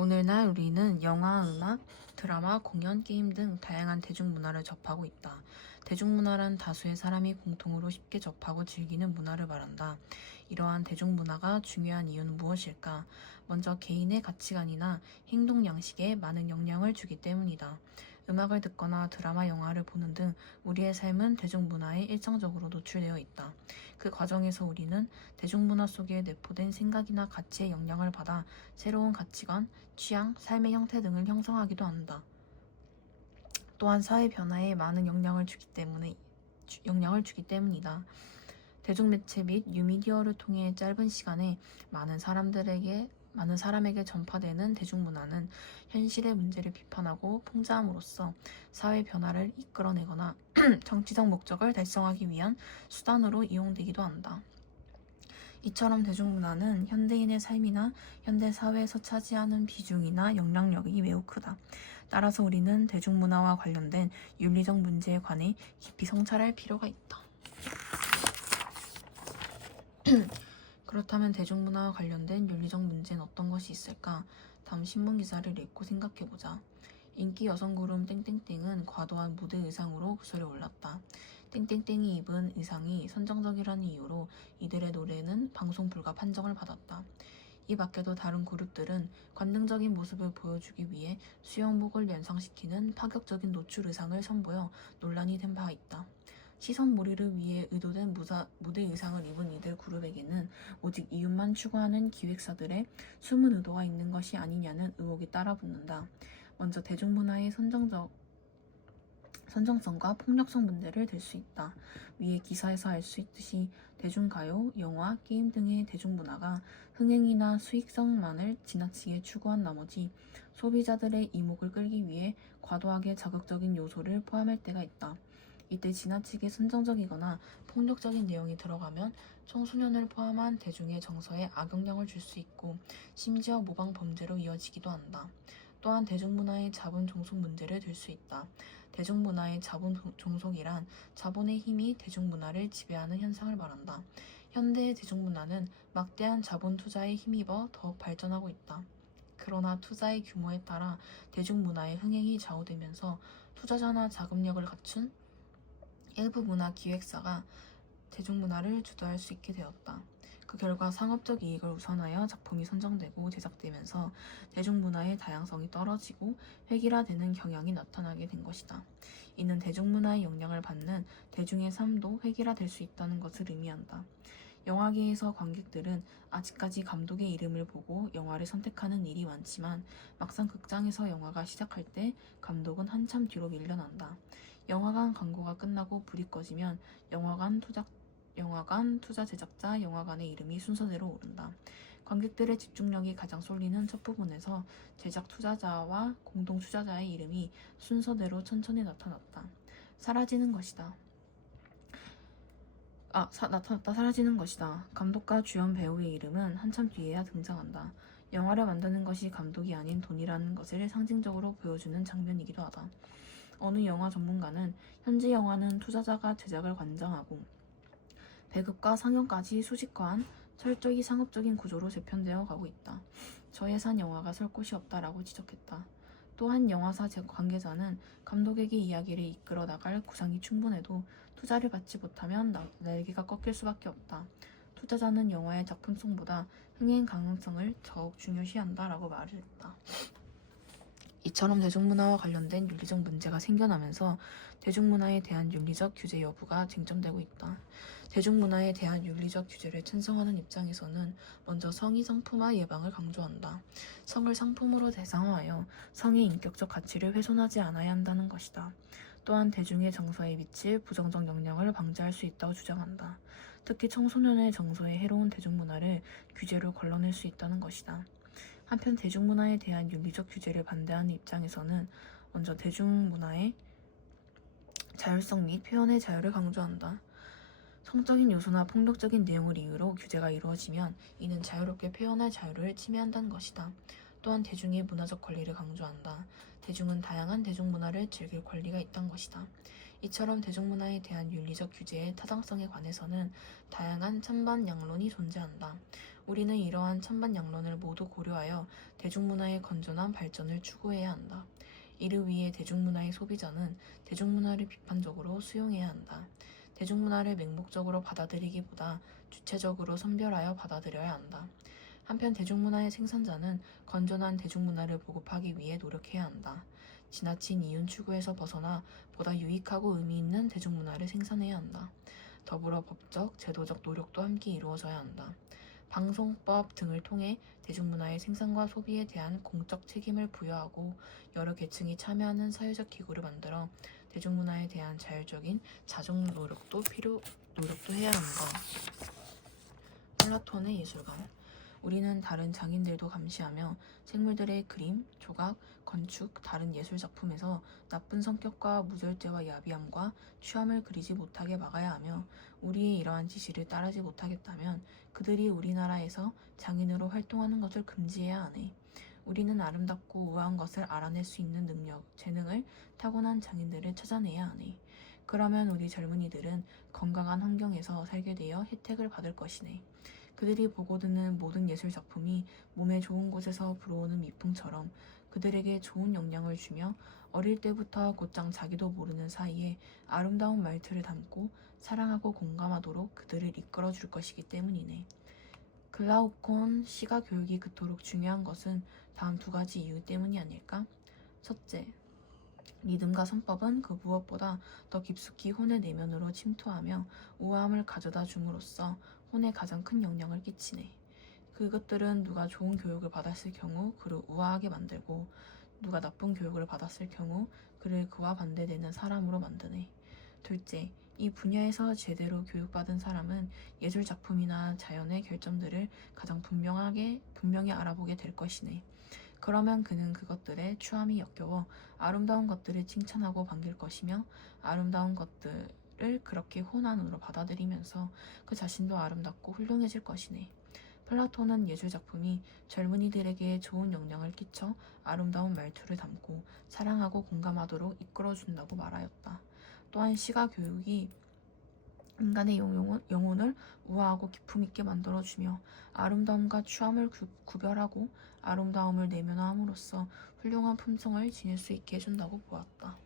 오늘날 우리는 영화, 음악, 드라마, 공연, 게임 등 다양한 대중문화를 접하고 있다. 대중문화란 다수의 사람이 공통으로 쉽게 접하고 즐기는 문화를 말한다. 이러한 대중문화가 중요한 이유는 무엇일까? 먼저 개인의 가치관이나 행동 양식에 많은 영향을 주기 때문이다. 음악을 듣거나 드라마, 영화를 보는 등 우리의 삶은 대중문화에 일정적으로 노출되어 있다. 그 과정에서 우리는 대중문화 속에 내포된 생각이나 가치의 영향을 받아 새로운 가치관, 취향, 삶의 형태 등을 형성하기도 한다. 또한 사회 변화에 많은 영향을 주기 때문이다. 대중매체 및 뉴미디어를 통해 짧은 시간에 많은 사람에게 전파되는 대중문화는 현실의 문제를 비판하고 풍자함으로써 사회 변화를 이끌어내거나 정치적 목적을 달성하기 위한 수단으로 이용되기도 한다. 이처럼 대중문화는 현대인의 삶이나 현대 사회에서 차지하는 비중이나 영향력이 매우 크다. 따라서 우리는 대중문화와 관련된 윤리적 문제에 관해 깊이 성찰할 필요가 있다. 그렇다면 대중문화와 관련된 윤리적 문제는 어떤 것이 있을까? 다음 신문 기사를 읽고 생각해보자. 인기 여성 그룹 땡땡땡은 과도한 무대 의상으로 구설에 올랐다. 땡땡땡이 입은 의상이 선정적이라는 이유로 이들의 노래는 방송 불가 판정을 받았다. 이 밖에도 다른 그룹들은 관능적인 모습을 보여주기 위해 수영복을 연상시키는 파격적인 노출 의상을 선보여 논란이 된 바 있다. 시선 몰이를 위해 의도된 무대 의상을 입은 이들 그룹에게는 오직 이윤만 추구하는 기획사들의 숨은 의도가 있는 것이 아니냐는 의혹이 따라붙는다. 먼저 대중문화의 선정성과 폭력성 문제를 들 수 있다. 위에 기사에서 알 수 있듯이 대중가요, 영화, 게임 등의 대중문화가 흥행이나 수익성만을 지나치게 추구한 나머지 소비자들의 이목을 끌기 위해 과도하게 자극적인 요소를 포함할 때가 있다. 이때 지나치게 선정적이거나 폭력적인 내용이 들어가면 청소년을 포함한 대중의 정서에 악영향을 줄 수 있고 심지어 모방 범죄로 이어지기도 한다. 또한 대중문화의 자본 종속 문제를 들 수 있다. 대중문화의 자본 종속이란 자본의 힘이 대중문화를 지배하는 현상을 말한다. 현대의 대중문화는 막대한 자본 투자에 힘입어 더욱 발전하고 있다. 그러나 투자의 규모에 따라 대중문화의 흥행이 좌우되면서 투자자나 자금력을 갖춘 일부 문화 기획사가 대중문화를 주도할 수 있게 되었다. 그 결과 상업적 이익을 우선하여 작품이 선정되고 제작되면서 대중문화의 다양성이 떨어지고 획일화되는 경향이 나타나게 된 것이다. 이는 대중문화의 영향을 받는 대중의 삶도 획일화될 수 있다는 것을 의미한다. 영화계에서 관객들은 아직까지 감독의 이름을 보고 영화를 선택하는 일이 많지만 막상 극장에서 영화가 시작할 때 감독은 한참 뒤로 밀려난다. 영화관 광고가 끝나고 불이 꺼지면 영화관, 투자 제작자, 영화관의 이름이 순서대로 오른다. 관객들의 집중력이 가장 쏠리는 첫 부분에서 제작 투자자와 공동 투자자의 이름이 순서대로 천천히 나타났다. 사라지는 것이다. 사라지는 것이다. 감독과 주연 배우의 이름은 한참 뒤에야 등장한다. 영화를 만드는 것이 감독이 아닌 돈이라는 것을 상징적으로 보여주는 장면이기도 하다. 어느 영화 전문가는 현재 영화는 투자자가 제작을 관장하고 배급과 상영까지 수직화한 철저히 상업적인 구조로 재편되어 가고 있다. 저예산 영화가 설 곳이 없다라고 지적했다. 또한 영화사 관계자는 감독에게 이야기를 이끌어 나갈 구상이 충분해도 투자를 받지 못하면 날개가 꺾일 수밖에 없다. 투자자는 영화의 작품성보다 흥행 가능성을 더욱 중요시한다라고 말을 했다. 이처럼 대중문화와 관련된 윤리적 문제가 생겨나면서 대중문화에 대한 윤리적 규제 여부가 쟁점되고 있다. 대중문화에 대한 윤리적 규제를 찬성하는 입장에서는 먼저 성이 상품화 예방을 강조한다. 성을 상품으로 대상화하여 성의 인격적 가치를 훼손하지 않아야 한다는 것이다. 또한 대중의 정서에 미칠 부정적 영향을 방지할 수 있다고 주장한다. 특히 청소년의 정서에 해로운 대중문화를 규제로 걸러낼 수 있다는 것이다. 한편 대중문화에 대한 윤리적 규제를 반대하는 입장에서는 먼저 대중문화의 자율성 및 표현의 자유를 강조한다. 성적인 요소나 폭력적인 내용을 이유로 규제가 이루어지면 이는 자유롭게 표현할 자유를 침해한다는 것이다. 또한 대중의 문화적 권리를 강조한다. 대중은 다양한 대중문화를 즐길 권리가 있다는 것이다. 이처럼 대중문화에 대한 윤리적 규제의 타당성에 관해서는 다양한 찬반 양론이 존재한다. 우리는 이러한 천반양론을 모두 고려하여 대중문화의 건전한 발전을 추구해야 한다. 이를 위해 대중문화의 소비자는 대중문화를 비판적으로 수용해야 한다. 대중문화를 맹목적으로 받아들이기보다 주체적으로 선별하여 받아들여야 한다. 한편 대중문화의 생산자는 건전한 대중문화를 보급하기 위해 노력해야 한다. 지나친 이윤 추구에서 벗어나 보다 유익하고 의미 있는 대중문화를 생산해야 한다. 더불어 법적, 제도적 노력도 함께 이루어져야 한다. 방송법 등을 통해 대중문화의 생산과 소비에 대한 공적 책임을 부여하고 여러 계층이 참여하는 사회적 기구를 만들어 대중문화에 대한 자율적인 자정 노력도 해야 한다. 플라톤의 예술관. 우리는 다른 장인들도 감시하며 생물들의 그림, 조각, 건축, 다른 예술 작품에서 나쁜 성격과 무절제와 야비함과 취함을 그리지 못하게 막아야 하며 우리의 이러한 지시를 따르지 못하겠다면 그들이 우리나라에서 장인으로 활동하는 것을 금지해야 하네. 우리는 아름답고 우아한 것을 알아낼 수 있는 능력, 재능을 타고난 장인들을 찾아내야 하네. 그러면 우리 젊은이들은 건강한 환경에서 살게 되어 혜택을 받을 것이네. 그들이 보고 듣는 모든 예술 작품이 몸에 좋은 곳에서 불어오는 미풍처럼 그들에게 좋은 영향을 주며 어릴 때부터 곧장 자기도 모르는 사이에 아름다운 말투를 담고 사랑하고 공감하도록 그들을 이끌어 줄 것이기 때문이네. 글라우콘 시가 교육이 그토록 중요한 것은 다음 두 가지 이유 때문이 아닐까? 첫째, 리듬과 선법은 그 무엇보다 더 깊숙이 혼의 내면으로 침투하며 우아함을 가져다 줌으로써 혼에 가장 큰 영향을 끼치네. 그것들은 누가 좋은 교육을 받았을 경우 그를 우아하게 만들고 누가 나쁜 교육을 받았을 경우 그를 그와 반대되는 사람으로 만드네. 둘째, 이 분야에서 제대로 교육받은 사람은 예술 작품이나 자연의 결점들을 가장 분명히 알아보게 될 것이네. 그러면 그는 그것들에 추함이 역겨워 아름다운 것들을 칭찬하고 반길 것이며 아름다운 것들을 그렇게 혼안으로 받아들이면서 그 자신도 아름답고 훌륭해질 것이네. 플라톤은 예술 작품이 젊은이들에게 좋은 영향을 끼쳐 아름다운 말투를 담고 사랑하고 공감하도록 이끌어준다고 말하였다. 또한 시가 교육이 인간의 영혼을 우아하고 기품있게 만들어주며 아름다움과 추함을 구별하고 아름다움을 내면화함으로써 훌륭한 품성을 지닐 수 있게 해준다고 보았다.